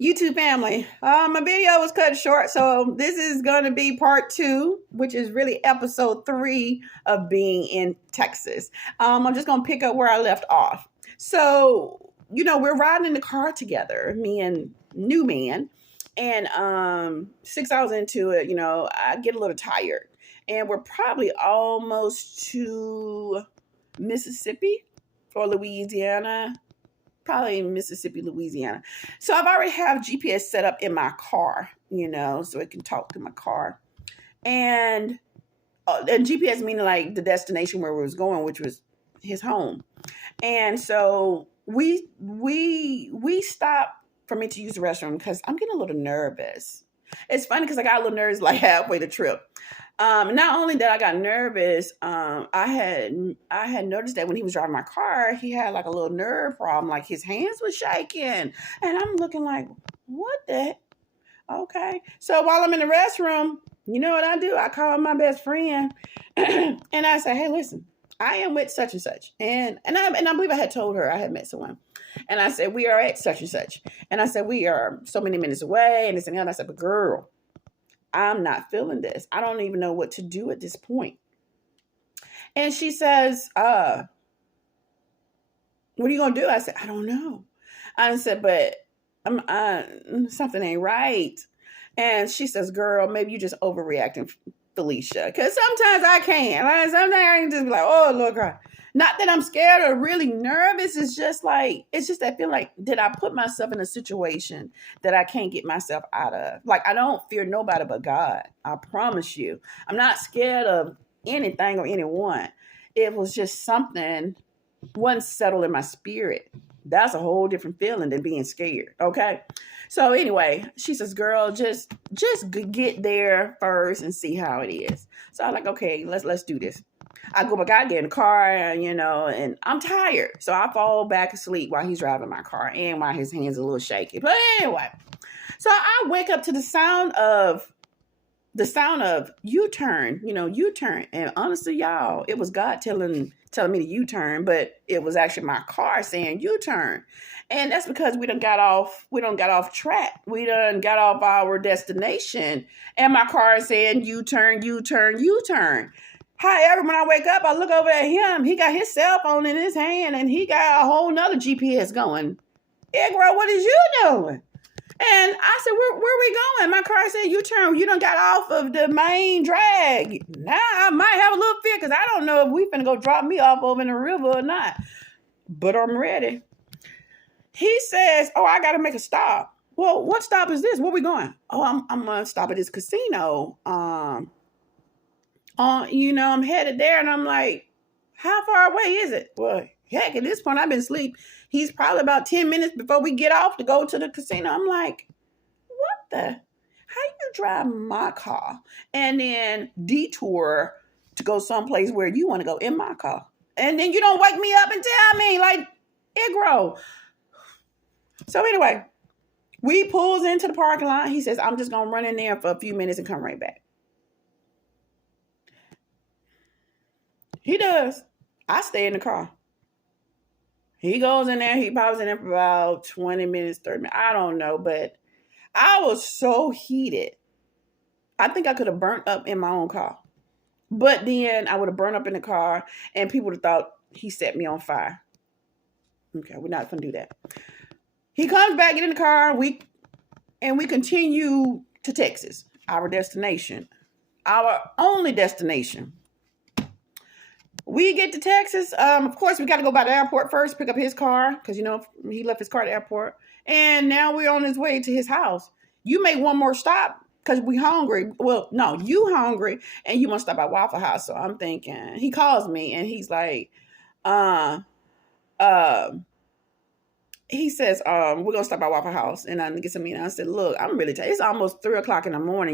YouTube family, my video was cut short, so this is going to be part two, which is really episode 3 of being in Texas. I'm just going to pick up where I left off. So, we're riding in the car together, me and new man, and 6 hours into it, I get a little tired, and we're probably almost to Mississippi or Louisiana. Probably Mississippi, Louisiana. So I've already have GPS set up in my car, so it can talk to my car. And GPS meaning like the destination where we was going, which was his home. And so we stopped for me to use the restroom because I'm getting a little nervous. It's funny because I got a little nervous like halfway the trip. Not only that I got nervous, I had noticed that when he was driving my car, he had like a little nerve problem, like his hands was shaking, and I'm looking like, what the heck? Okay. So while I'm in the restroom, you know what I do? I call my best friend, and I say, hey, listen, I am with such and such, and I believe I had told her I had met someone, and I said we are at such and such, and I said we are so many minutes away, and this and that. And I said, but girl, I'm not feeling this. I don't even know what to do at this point. And she says, what are you going to do? I said, I don't know. I said, but something ain't right. And she says, girl, maybe you just overreacting, Felicia. Because sometimes I can. Sometimes I can just be like, oh, Lord God. Not that I'm scared or really nervous. It's just that I feel like, did I put myself in a situation that I can't get myself out of? Like, I don't fear nobody but God. I promise you. I'm not scared of anything or anyone. It was just something wasn't settled in my spirit. That's a whole different feeling than being scared. Okay. So anyway, she says, girl, just get there first and see how it is. So I'm like, okay, let's do this. I go back out, get in the car, and I'm tired. So I fall back asleep while he's driving my car and while his hands are a little shaky. But anyway, so I wake up to the sound of U-turn, U-turn. And honestly, y'all, it was God telling me to U-turn, but it was actually my car saying U-turn. And that's because we done got off track. We done got off our destination. And my car is saying U-turn, U-turn, U-turn. However, when I wake up, I look over at him. He got his cell phone in his hand, and he got a whole nother GPS going. Egro, what is you doing? And I said, where we going? My car said, U-turn. You done got off of the main drag. Now I might have a little fear because I don't know if we finna go drop me off over in the river or not. But I'm ready. He says, oh, I got to make a stop. Well, what stop is this? Where we going? Oh, I'm going to stop at this casino. I'm headed there, and I'm like, how far away is it? Well, heck, at this point, I've been asleep. He's probably about 10 minutes before we get off to go to the casino. I'm like, what the? How you drive my car and then detour to go someplace where you want to go in my car? And then you don't wake me up and tell me, like, Igro. So anyway, we pulls into the parking lot. He says, I'm just going to run in there for a few minutes and come right back. He does. I stay in the car. He goes in there. He pops in there for about 20 minutes, 30 minutes. I don't know, but I was so heated. I think I could have burnt up in my own car. But then I would have burned up in the car, and people would have thought he set me on fire. Okay, we're not going to do that. He comes back, get in the car, and we continue to Texas, our destination, our only destination. We get to Texas. Of course, we got to go by the airport first, pick up his car, because, he left his car at the airport. And now we're on his way to his house. You make one more stop because we hungry. Well, no, you hungry, and you want to stop at Waffle House. So I'm thinking, he calls me, and he's like, he says, we're going to stop by Waffle House and I get some meat. I said, look, I'm really tired. It's almost 3 o'clock in the morning.